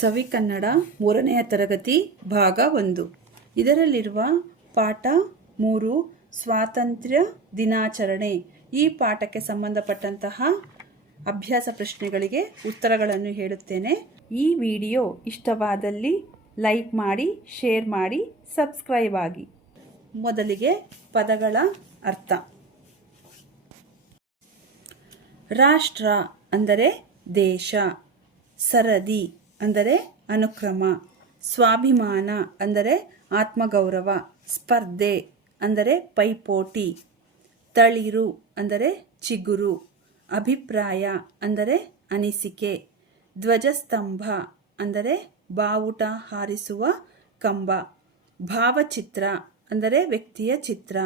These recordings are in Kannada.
ಸವಿಕನ್ನಡ ಮೂರನೆಯ ತರಗತಿ ಭಾಗ ಒಂದು. ಇದರಲ್ಲಿರುವ ಪಾಠ ಮೂರು, ಸ್ವಾತಂತ್ರ್ಯ ದಿನಾಚರಣೆ. ಈ ಪಾಠಕ್ಕೆ ಸಂಬಂಧಪಟ್ಟಂತಹ ಅಭ್ಯಾಸ ಪ್ರಶ್ನೆಗಳಿಗೆ ಉತ್ತರಗಳನ್ನು ಹೇಳುತ್ತೇನೆ. ಈ ವಿಡಿಯೋ ಇಷ್ಟವಾದಲ್ಲಿ ಲೈಕ್ ಮಾಡಿ, ಶೇರ್ ಮಾಡಿ, ಸಬ್ಸ್ಕ್ರೈಬ್ ಆಗಿ. ಮೊದಲಿಗೆ ಪದಗಳ ಅರ್ಥ. ರಾಷ್ಟ್ರ ಅಂದರೆ ದೇಶ. ಸರದಿ. ಅಂದರೆ ಅನುಕ್ರಮ, ಸ್ವಾಭಿಮಾನ ಅಂದರೆ ಆತ್ಮಗೌರವ, ಸ್ಪರ್ಧೆ ಅಂದರೆ ಪೈಪೋಟಿ, ತಳಿರು ಅಂದರೆ ಚಿಗುರು, ಅಭಿಪ್ರಾಯ ಅಂದರೆ ಅನಿಸಿಕೆ, ಧ್ವಜಸ್ತಂಭ ಅಂದರೆ ಬಾವುಟ ಹಾರಿಸುವ ಕಂಬ, ಭಾವಚಿತ್ರ ಅಂದರೆ ವ್ಯಕ್ತಿಯ ಚಿತ್ರ,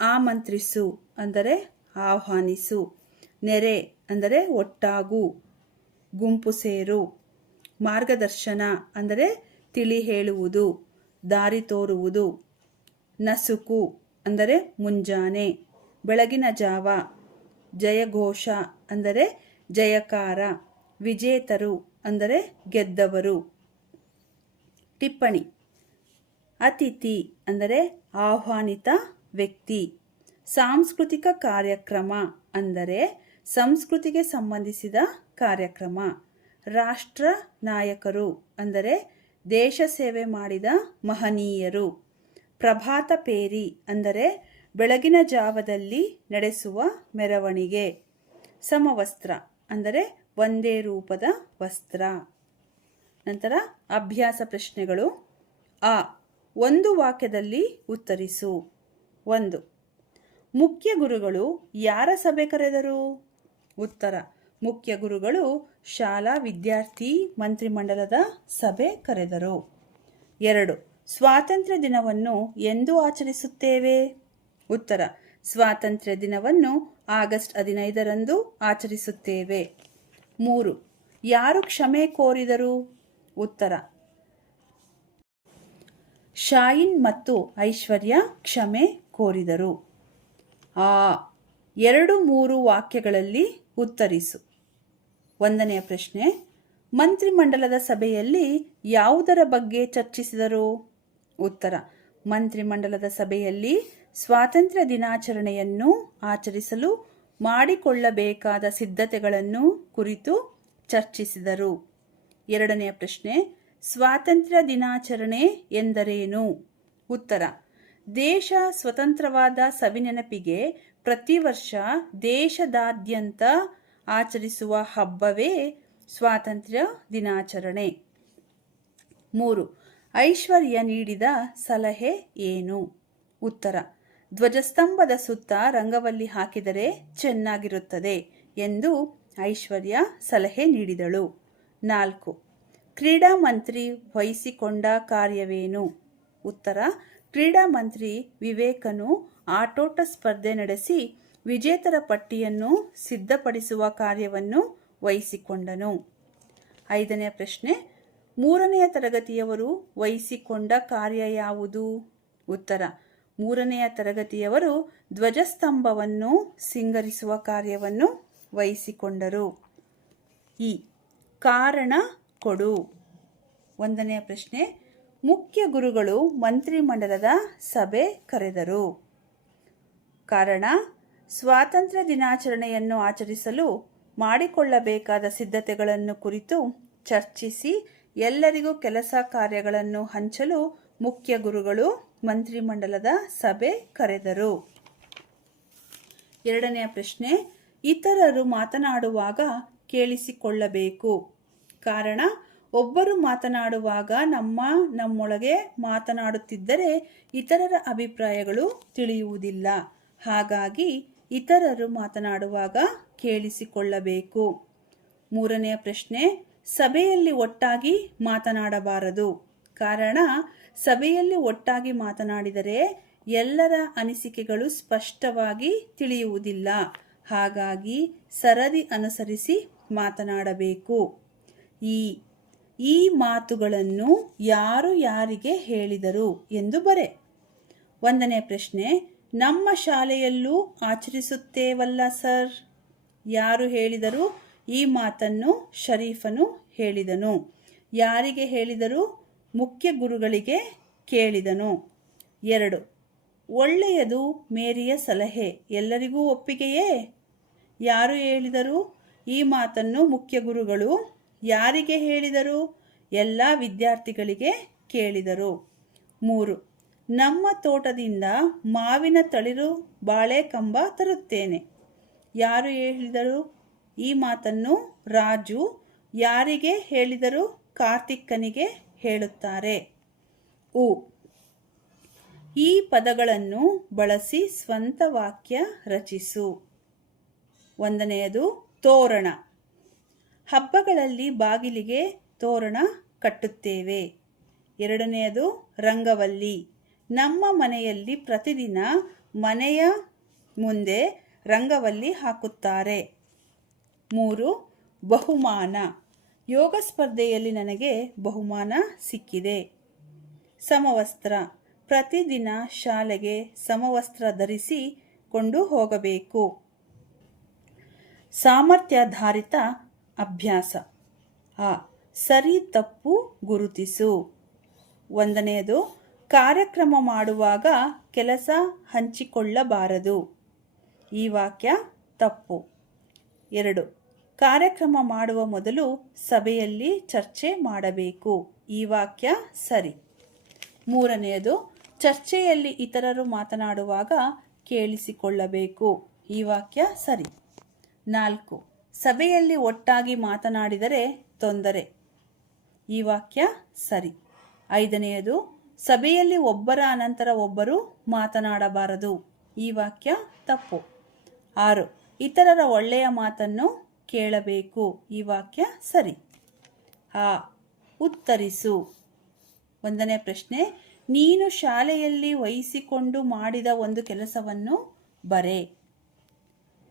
ಆಮಂತ್ರಿಸು ಅಂದರೆ ಆಹ್ವಾನಿಸು, ನೆರೆ ಅಂದರೆ ಒಟ್ಟಾಗು, ಗುಂಪು ಸೇರು. ಮಾರ್ಗದರ್ಶನ ಅಂದರೆ ತಿಳಿ ಹೇಳುವುದು, ದಾರಿ ತೋರುವುದು, ನಸುಕು ಅಂದರೆ ಮುಂಜಾನೆ, ಬೆಳಗಿನ ಜಾವ, ಜಯಘೋಷ ಅಂದರೆ ಜಯಕಾರ, ವಿಜೇತರು ಅಂದರೆ ಗೆದ್ದವರು. ಟಿಪ್ಪಣಿ, ಅತಿಥಿ ಅಂದರೆ ಆಹ್ವಾನಿತ ವ್ಯಕ್ತಿ. ಸಾಂಸ್ಕೃತಿಕ ಕಾರ್ಯಕ್ರಮ ಅಂದರೆ ಸಂಸ್ಕೃತಿಗೆ ಸಂಬಂಧಿಸಿದ ಕಾರ್ಯಕ್ರಮ. ರಾಷ್ಟ್ರ ನಾಯಕರು ಅಂದರೆ ದೇಶ ಸೇವೆ ಮಾಡಿದ ಮಹನೀಯರು. ಪ್ರಭಾತ ಪೇರಿ, ಅಂದರೆ ಬೆಳಗಿನ ಜಾವದಲ್ಲಿ ನಡೆಸುವ ಮೆರವಣಿಗೆ. ಸಮವಸ್ತ್ರ, ಅಂದರೆ ಒಂದೇ ರೂಪದ ವಸ್ತ್ರ. ನಂತರ ಅಭ್ಯಾಸ ಪ್ರಶ್ನೆಗಳು. ಆ, ಒಂದು ವಾಕ್ಯದಲ್ಲಿ ಉತ್ತರಿಸು. ಒಂದು, ಮುಖ್ಯ ಗುರುಗಳು ಯಾರ ಸಭೆ ಕರೆದರು? ಉತ್ತರ ಮುಖ್ಯ ಗುರುಗಳು ಶಾಲಾ ವಿದ್ಯಾರ್ಥಿ ಮಂತ್ರಿಮಂಡಲದ ಸಭೆ ಕರೆದರು. ಎರಡು, ಸ್ವಾತಂತ್ರ್ಯ ದಿನವನ್ನು ಎಂದು ಆಚರಿಸುತ್ತೇವೆ? ಉತ್ತರ, ಸ್ವಾತಂತ್ರ್ಯ ದಿನವನ್ನು ಆಗಸ್ಟ್ ಹದಿನೈದರಂದು ಆಚರಿಸುತ್ತೇವೆ. ಮೂರು, ಯಾರು ಕ್ಷಮೆ ಕೋರಿದರು? ಉತ್ತರ, ಶಾಯಿನ್ ಮತ್ತು ಐಶ್ವರ್ಯ ಕ್ಷಮೆ ಕೋರಿದರು. ಆ ಎರಡು ಮೂರು ವಾಕ್ಯಗಳಲ್ಲಿ ಉತ್ತರಿಸು. ಒಂದನೆಯ ಪ್ರಶ್ನೆ, ಮಂತ್ರಿಮಂಡಲದ ಸಭೆಯಲ್ಲಿ ಯಾವುದರ ಬಗ್ಗೆ ಚರ್ಚಿಸಿದರು? ಉತ್ತರ, ಮಂತ್ರಿಮಂಡಲದ ಸಭೆಯಲ್ಲಿ ಸ್ವಾತಂತ್ರ್ಯ ದಿನಾಚರಣೆಯನ್ನು ಆಚರಿಸಲು ಮಾಡಿಕೊಳ್ಳಬೇಕಾದ ಸಿದ್ಧತೆಗಳನ್ನು ಕುರಿತು ಚರ್ಚಿಸಿದರು. ಎರಡನೆಯ ಪ್ರಶ್ನೆ, ಸ್ವಾತಂತ್ರ್ಯ ದಿನಾಚರಣೆ ಎಂದರೇನು? ಉತ್ತರ, ದೇಶ ಸ್ವತಂತ್ರವಾದ ಸವಿನೆನಪಿಗೆ ಪ್ರತಿ ವರ್ಷ ದೇಶದಾದ್ಯಂತ ಆಚರಿಸುವ ಹಬ್ಬವೇ ಸ್ವಾತಂತ್ರ್ಯ ದಿನಾಚರಣೆ. ಮೂರು, ಐಶ್ವರ್ಯ ನೀಡಿದ ಸಲಹೆ ಏನು? ಉತ್ತರ, ಧ್ವಜಸ್ತಂಭದ ಸುತ್ತ ರಂಗವಲ್ಲಿ ಹಾಕಿದರೆ ಚೆನ್ನಾಗಿರುತ್ತದೆ ಎಂದು ಐಶ್ವರ್ಯ ಸಲಹೆ ನೀಡಿದಳು. ನಾಲ್ಕು, ಕ್ರೀಡಾ ಮಂತ್ರಿ ವಹಿಸಿಕೊಂಡ ಕಾರ್ಯವೇನು? ಉತ್ತರ, ಕ್ರೀಡಾ ಮಂತ್ರಿ ವಿವೇಕನು ಆಟೋಟ ಸ್ಪರ್ಧೆ ನಡೆಸಿ ವಿಜೇತರ ಪಟ್ಟಿಯನ್ನು ಸಿದ್ಧಪಡಿಸುವ ಕಾರ್ಯವನ್ನು ವಹಿಸಿಕೊಂಡನು. ಐದನೆಯ ಪ್ರಶ್ನೆ, ಮೂರನೆಯ ತರಗತಿಯವರು ವಹಿಸಿಕೊಂಡ ಕಾರ್ಯ ಯಾವುದು? ಉತ್ತರ, ಮೂರನೆಯ ತರಗತಿಯವರು ಧ್ವಜಸ್ತಂಭವನ್ನು ಸಿಂಗರಿಸುವ ಕಾರ್ಯವನ್ನು ವಹಿಸಿಕೊಂಡರು. ಈ ಕಾರಣ ಕೊಡು. ಒಂದನೆಯ ಪ್ರಶ್ನೆ, ಮುಖ್ಯ ಗುರುಗಳು ಮಂತ್ರಿಮಂಡಲದ ಸಭೆ ಕರೆದರು. ಕಾರಣ ಸ್ವಾತಂತ್ರ್ಯ ದಿನಾಚರಣೆಯನ್ನು ಆಚರಿಸಲು ಮಾಡಿಕೊಳ್ಳಬೇಕಾದ ಸಿದ್ಧತೆಗಳನ್ನು ಕುರಿತು ಚರ್ಚಿಸಿ ಎಲ್ಲರಿಗೂ ಕೆಲಸ ಕಾರ್ಯಗಳನ್ನು ಹಂಚಲು ಮುಖ್ಯ ಗುರುಗಳು ಮಂತ್ರಿಮಂಡಲದ ಸಭೆ ಕರೆದರು. ಎರಡನೆಯ ಪ್ರಶ್ನೆ, ಇತರರು ಮಾತನಾಡುವಾಗ ಕೇಳಿಸಿಕೊಳ್ಳಬೇಕು. ಕಾರಣ, ಒಬ್ಬರು ಮಾತನಾಡುವಾಗ ನಮ್ಮ ನಮ್ಮೊಳಗೆ ಮಾತನಾಡುತ್ತಿದ್ದರೆ ಇತರರ ಅಭಿಪ್ರಾಯಗಳು ತಿಳಿಯುವುದಿಲ್ಲ. ಹಾಗಾಗಿ ಇತರರು ಮಾತನಾಡುವಾಗ ಕೇಳಿಸಿಕೊಳ್ಳಬೇಕು. ಮೂರನೆಯ ಪ್ರಶ್ನೆ, ಸಭೆಯಲ್ಲಿ ಒಟ್ಟಾಗಿ ಮಾತನಾಡಬಾರದು. ಕಾರಣ, ಸಭೆಯಲ್ಲಿ ಒಟ್ಟಾಗಿ ಮಾತನಾಡಿದರೆ ಎಲ್ಲರ ಅನಿಸಿಕೆಗಳು ಸ್ಪಷ್ಟವಾಗಿ ತಿಳಿಯುವುದಿಲ್ಲ. ಹಾಗಾಗಿ ಸರದಿ ಅನುಸರಿಸಿ ಮಾತನಾಡಬೇಕು. ಈ ಈ ಮಾತುಗಳನ್ನು ಯಾರು ಯಾರಿಗೆ ಹೇಳಿದರು ಎಂದು ಬರೆ. ಒಂದನೇ ಪ್ರಶ್ನೆ ನಮ್ಮ ಶಾಲೆಯಲ್ಲೂ ಆಚರಿಸುತ್ತೇವಲ್ಲ ಸರ್? ಯಾರು ಹೇಳಿದರು ಈ ಮಾತನ್ನು ಶರೀಫನು ಹೇಳಿದನು. ಯಾರಿಗೆ ಹೇಳಿದರು ಮುಖ್ಯ ಗುರುಗಳಿಗೆ ಕೇಳಿದನು. ಎರಡು, ಒಳ್ಳೆಯದು ಮೇರಿಯ ಸಲಹೆ ಎಲ್ಲರಿಗೂ ಒಪ್ಪಿಗೆಯೇ? ಯಾರು ಹೇಳಿದರು ಈ ಮಾತನ್ನು ಮುಖ್ಯ ಗುರುಗಳು ಯಾರಿಗೆ ಹೇಳಿದರು? ಎಲ್ಲ ವಿದ್ಯಾರ್ಥಿಗಳಿಗೆ ಕೇಳಿದರು. ಮೂರು ನಮ್ಮ ತೋಟದಿಂದ ಮಾವಿನ ತಳಿರು ಬಾಳೆ ಕಂಬ ತರುತ್ತೇನೆ. ಯಾರು ಹೇಳಿದರು? ಈ ಮಾತನ್ನು ರಾಜು ಯಾರಿಗೆ ಹೇಳಿದರು? ಕಾರ್ತಿಕ್ಕನಿಗೆ ಹೇಳುತ್ತಾರೆ. ಉ. ಈ ಪದಗಳನ್ನು ಬಳಸಿ ಸ್ವಂತ ವಾಕ್ಯ ರಚಿಸು. ಒಂದನೆಯದು, ತೋರಣ. ಹಬ್ಬಗಳಲ್ಲಿ ಬಾಗಿಲಿಗೆ ತೋರಣ ಕಟ್ಟುತ್ತೇವೆ. ಎರಡನೆಯದು, ರಂಗವಲ್ಲಿ. ನಮ್ಮ ಮನೆಯಲ್ಲಿ ಪ್ರತಿದಿನ ಮನೆಯ ಮುಂದೆ ರಂಗವಲ್ಲಿ ಹಾಕುತ್ತಾರೆ. ಮೂರು, ಬಹುಮಾನ. ಯೋಗ ಸ್ಪರ್ಧೆಯಲ್ಲಿ ನನಗೆ ಬಹುಮಾನ ಸಿಕ್ಕಿದೆ. ಸಮವಸ್ತ್ರ. ಪ್ರತಿದಿನ ಶಾಲೆಗೆ ಸಮವಸ್ತ್ರ ಧರಿಸಿ ಕೊಂಡು ಹೋಗಬೇಕು. ಸಾಮರ್ಥ್ಯಾಧಾರಿತ ಅಭ್ಯಾಸ. ಆ, ಸರಿ ತಪ್ಪು ಗುರುತಿಸು. ಒಂದನೆಯದು ಕಾರ್ಯಕ್ರಮ ಮಾಡುವಾಗ ಕೆಲಸ ಹಂಚಿಕೊಳ್ಳಬಾರದು. ಈ ವಾಕ್ಯ ತಪ್ಪು. ಎರಡು, ಕಾರ್ಯಕ್ರಮ ಮಾಡುವ ಮೊದಲು ಸಭೆಯಲ್ಲಿ ಚರ್ಚೆ ಮಾಡಬೇಕು. ಈ ವಾಕ್ಯ ಸರಿ. ಮೂರನೆಯದು, ಚರ್ಚೆಯಲ್ಲಿ ಇತರರು ಮಾತನಾಡುವಾಗ ಕೇಳಿಸಿಕೊಳ್ಳಬೇಕು. ಈ ವಾಕ್ಯ ಸರಿ. ನಾಲ್ಕು, ಸಭೆಯಲ್ಲಿ ಒಟ್ಟಾಗಿ ಮಾತನಾಡಿದರೆ ತೊಂದರೆ. ಈ ವಾಕ್ಯ ಸರಿ. ಐದನೆಯದು ಸಭೆಯಲ್ಲಿ ಒಬ್ಬರ ಅನಂತರ ಒಬ್ಬರು ಮಾತನಾಡಬಾರದು. ಈ ವಾಕ್ಯ ತಪ್ಪು. ಆರು, ಇತರರ ಒಳ್ಳೆಯ ಮಾತನ್ನು ಕೇಳಬೇಕು. ಈ ವಾಕ್ಯ ಸರಿ. ಆ ಉತ್ತರಿಸು. ಒಂದನೇ ಪ್ರಶ್ನೆ, ನೀನು ಶಾಲೆಯಲ್ಲಿ ವಹಿಸಿಕೊಂಡು ಮಾಡಿದ ಒಂದು ಕೆಲಸವನ್ನು ಬರೆ.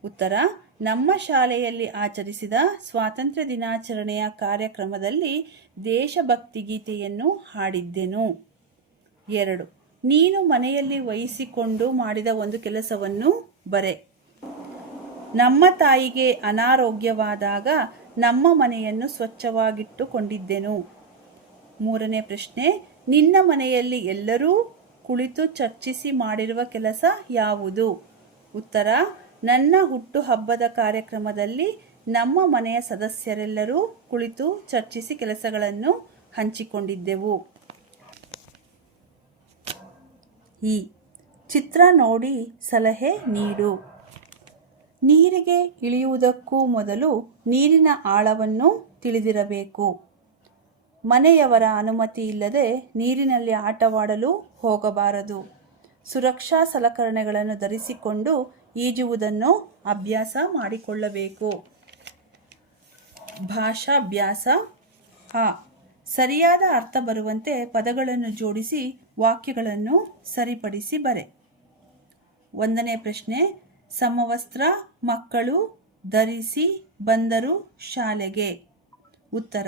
ಉತ್ತರ, ನಮ್ಮ ಶಾಲೆಯಲ್ಲಿ ಆಚರಿಸಿದ ಸ್ವಾತಂತ್ರ್ಯ ದಿನಾಚರಣೆಯ ಕಾರ್ಯಕ್ರಮದಲ್ಲಿ ದೇಶಭಕ್ತಿ ಗೀತೆಯನ್ನು ಹಾಡಿದ್ದೆನು. ಎರಡು. ನೀನು ಮನೆಯಲ್ಲಿ ವಹಿಸಿಕೊಂಡು ಮಾಡಿದ ಒಂದು ಕೆಲಸವನ್ನು ಬರೆ. ನಮ್ಮ ತಾಯಿಗೆ ಅನಾರೋಗ್ಯವಾದಾಗ ನಮ್ಮ ಮನೆಯನ್ನು ಸ್ವಚ್ಛವಾಗಿಟ್ಟುಕೊಂಡಿದ್ದೆನು. ಮೂರನೇ ಪ್ರಶ್ನೆ, ನಿನ್ನ ಮನೆಯಲ್ಲಿ ಎಲ್ಲರೂ ಕುಳಿತು ಚರ್ಚಿಸಿ ಮಾಡಿರುವ ಕೆಲಸ ಯಾವುದು? ಉತ್ತರ, ನನ್ನ ಹುಟ್ಟುಹಬ್ಬದ ಕಾರ್ಯಕ್ರಮದಲ್ಲಿ ನಮ್ಮ ಮನೆಯ ಸದಸ್ಯರೆಲ್ಲರೂ ಕುಳಿತು ಚರ್ಚಿಸಿ ಕೆಲಸಗಳನ್ನು ಹಂಚಿಕೊಂಡಿದ್ದೆವು. ಈ ಚಿತ್ರ ನೋಡಿ ಸಲಹೆ ನೀಡು. ನೀರಿಗೆ ಇಳಿಯುವುದಕ್ಕೂ ಮೊದಲು ನೀರಿನ ಆಳವನ್ನು ತಿಳಿದಿರಬೇಕು. ಮನೆಯವರ ಅನುಮತಿ ಇಲ್ಲದೆ ನೀರಿನಲ್ಲಿ ಆಟವಾಡಲು ಹೋಗಬಾರದು. ಸುರಕ್ಷಾ ಸಲಕರಣೆಗಳನ್ನು ಧರಿಸಿಕೊಂಡು ಈಜುವುದನ್ನು ಅಭ್ಯಾಸ ಮಾಡಿಕೊಳ್ಳಬೇಕು. ಭಾಷಾಭ್ಯಾಸ. ಆ ಸರಿಯಾದ ಅರ್ಥ ಬರುವಂತೆ ಪದಗಳನ್ನು ಜೋಡಿಸಿ ವಾಕ್ಯಗಳನ್ನು ಸರಿಪಡಿಸಿ ಬರೆ. ಒಂದನೇ ಪ್ರಶ್ನೆ, ಸಮವಸ್ತ್ರ ಮಕ್ಕಳು ಧರಿಸಿ ಬಂದರು ಶಾಲೆಗೆ. ಉತ್ತರ,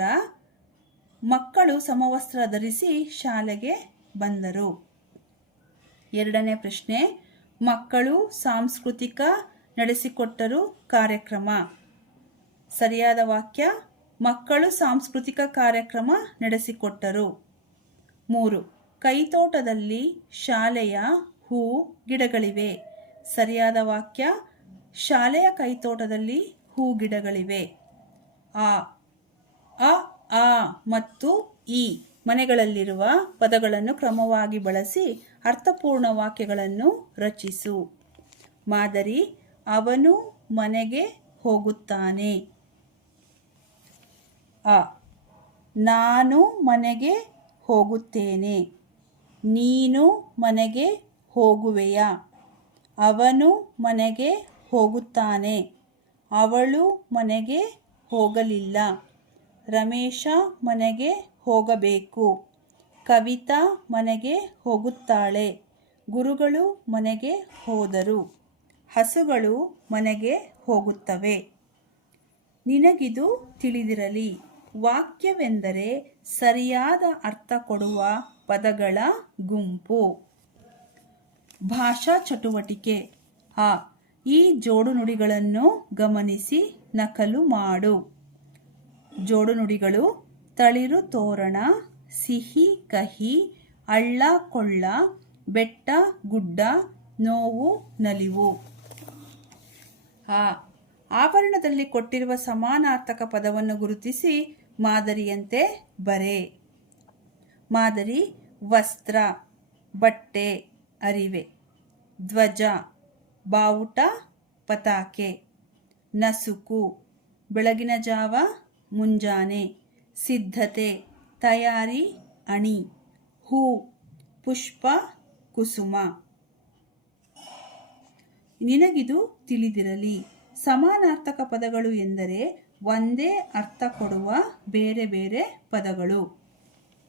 ಮಕ್ಕಳು ಸಮವಸ್ತ್ರ ಧರಿಸಿ ಶಾಲೆಗೆ ಬಂದರು. ಎರಡನೇ ಪ್ರಶ್ನೆ, ಮಕ್ಕಳು ಸಾಂಸ್ಕೃತಿಕ ನಡೆಸಿಕೊಟ್ಟರು ಕಾರ್ಯಕ್ರಮ. ಸರಿಯಾದ ವಾಕ್ಯ, ಮಕ್ಕಳು ಸಾಂಸ್ಕೃತಿಕ ಕಾರ್ಯಕ್ರಮ ನಡೆಸಿಕೊಟ್ಟರು. ಮೂರು ಕೈತೋಟದಲ್ಲಿ ಶಾಲೆಯ ಹೂ ಗಿಡಗಳಿವೆ. ಸರಿಯಾದ ವಾಕ್ಯ, ಶಾಲೆಯ ಕೈತೋಟದಲ್ಲಿ ಹೂ ಗಿಡಗಳಿವೆ. ಆ, ಅ, ಆ ಮತ್ತು ಈ ಮನೆಗಳಲ್ಲಿರುವ ಪದಗಳನ್ನು ಕ್ರಮವಾಗಿ ಬಳಸಿ ಅರ್ಥಪೂರ್ಣ ವಾಕ್ಯಗಳನ್ನು ರಚಿಸು. ಮಾದರಿ, ಅವನು ಮನೆಗೆ ಹೋಗುತ್ತಾನೆ. ಅ, ನಾನು ಮನೆಗೆ ಹೋಗುತ್ತೇನೆ. ನೀನು ಮನೆಗೆ ಹೋಗುವೆಯಾ. ಅವನು ಮನೆಗೆ ಹೋಗುತ್ತಾನೆ. ಅವಳು ಮನೆಗೆ ಹೋಗಲಿಲ್ಲ. ರಮೇಶ ಮನೆಗೆ ಹೋಗಬೇಕು. ಕವಿತಾ ಮನೆಗೆ ಹೋಗುತ್ತಾಳೆ. ಗುರುಗಳು ಮನೆಗೆ ಹೋದರು. ಹಸುಗಳು ಮನೆಗೆ ಹೋಗುತ್ತವೆ. ನಿನಗಿದು ತಿಳಿದಿರಲಿ. ವಾಕ್ಯವೆಂದರೆ ಸರಿಯಾದ ಅರ್ಥ ಕೊಡುವ ಪದಗಳ ಗುಂಪು. ಭಾಷಾ ಚಟುವಟಿಕೆ. ಆ. ಈ ಜೋಡು ನುಡಿಗಳನ್ನು ಗಮನಿಸಿ ನಕಲು ಮಾಡು. ಜೋಡು ನುಡಿಗಳು ತಳಿರು ತೋರಣ, ಸಿಹಿ, ಕಹಿ, ಅಳ್ಳ, ಕೊಳ್ಳ, ಬೆಟ್ಟ, ಗುಡ್ಡ, ನೋವು, ನಲಿವು. ಆ. ಆಭರಣದಲ್ಲಿ ಕೊಟ್ಟಿರುವ ಸಮಾನಾರ್ಥಕ ಪದವನ್ನು ಗುರುತಿಸಿ ಮಾದರಿಯಂತೆ ಬರೆ. ಮಾದರಿ ವಸ್ತ್ರ, ಬಟ್ಟೆ, ಅರಿವೆ, ಧ್ವಜ, ಬಾವುಟ, ಪತಾಕೆ, ನಸುಕು, ಬೆಳಗಿನ ಜಾವ, ಮುಂಜಾನೆ, ಸಿದ್ಧತೆ, ತಯಾರಿ, ಅಣಿ, ಹೂ, ಪುಷ್ಪ, ಕುಸುಮ. ನಿನಗಿದು ತಿಳಿದಿರಲಿ, ಸಮಾನಾರ್ಥಕ ಪದಗಳು ಎಂದರೆ ಒಂದೇ ಅರ್ಥ ಕೊಡುವ ಬೇರೆ ಬೇರೆ ಪದಗಳು.